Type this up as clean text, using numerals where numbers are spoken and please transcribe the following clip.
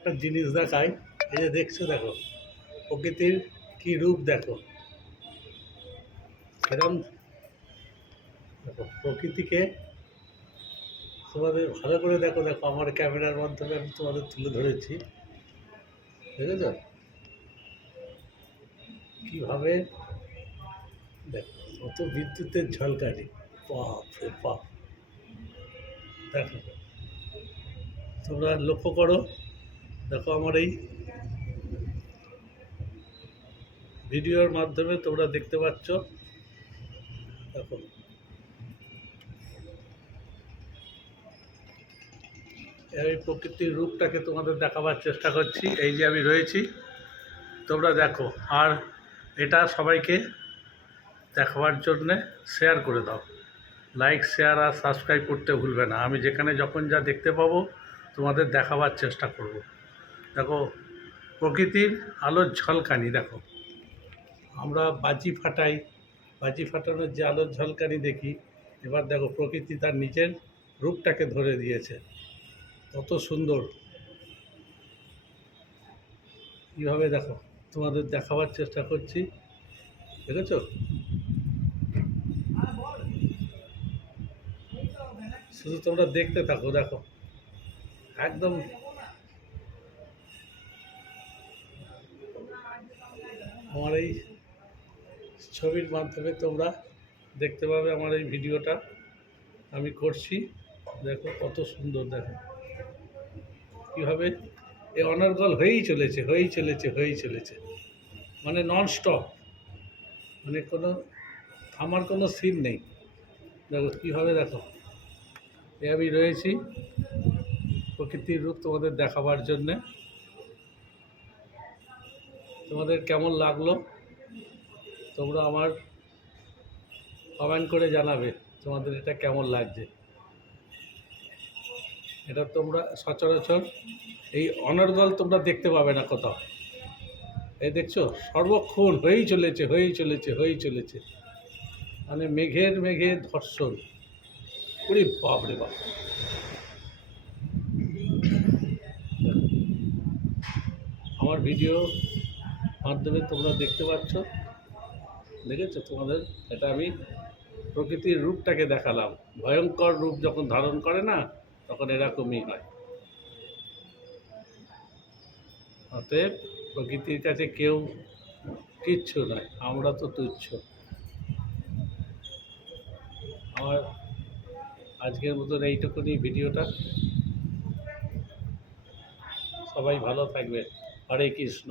একটা জিনিস দেখাই। এই যে দেখছো, দেখো প্রকৃতির কি রূপ দেখো। এরকম দেখো প্রকৃতিকে তোমাদের ভালো করে দেখো। দেখো আমার ক্যামেরার মাধ্যমে আমি তোমাদের তুলে ধরেছি, দেখেছ কীভাবে? দেখো কত বিদ্যুতের ঝলকানি, বাপ রে বাপ। দেখো তোমরা লক্ষ্য করো, দেখো আমার এই ভিডিওর মাধ্যমে তোমরা দেখতে পাচ্ছ। দেখো এই প্রকৃতির রূপটাকে তোমাদের দেখাবার চেষ্টা করছি। এই যে আমি রয়েছি, তোমরা দেখো। আর এটা সবাইকে দেখাবার জন্যে শেয়ার করে দাও। লাইক, শেয়ার আর সাবস্ক্রাইব করতে ভুলবে না। আমি যেখানে যখন যা দেখতে পাবো তোমাদের দেখাবার চেষ্টা করব। দেখো প্রকৃতির আলোর ঝলকানি। দেখো আমরা বাজি ফাটাই, বাজি ফাটানোর যে আলোর ঝলকানি দেখি, এবার দেখো প্রকৃতি তার নিজের রূপটাকে ধরে দিয়েছে। কত সুন্দর! কীভাবে দেখো তোমাদের দেখাবার চেষ্টা করছি, দেখেছো? শুধু তোমরা দেখতে থাকো। দেখো একদম আমার এই ছবির মাধ্যমে তোমরা দেখতে পাবে আমার এই ভিডিওটা আমি করছি। দেখো কত সুন্দর! দেখো কীভাবে এ অনর্গল হয়েই চলেছে, হয়েই চলেছে, হয়েই চলেছে, মানে ননস্টপ, মানে কোনো থামার কোনো সিন নেই। দেখো কীভাবে, দেখো এ আমি রয়েছি প্রকৃতির রূপ তোমাদের দেখাবার জন্যে। তোমাদের কেমন লাগলো তোমরা আমার কমেন্ট করে জানাবে তোমাদের এটা কেমন লাগছে। এটা তোমরা সচরাচর এই অনর্গল তোমরা দেখতে পাবে না কোথাও। এই দেখছো সর্বক্ষণ হয়েই চলেছে, হয়েই চলেছে, হয়েই চলেছে, মানে মেঘের মেঘে ধর্ষণ। ওরে বাপ রে বাপ! আমার ভিডিও মাধ্যমে তোমরা দেখতে পাচ্ছ, দেখেছো? তোমাদের এটা আমি প্রকৃতির রূপটাকে দেখালাম। ভয়ঙ্কর রূপ যখন ধারণ করে না, তখন এরকমই হয়। অতএব প্রকৃতির কাছে কেউ কিচ্ছু নয়, আমরা তো তুচ্ছ। আমার আজকের মতন এইটুকুনি ভিডিওটা। সবাই ভালো থাকবে। হরে কৃষ্ণ।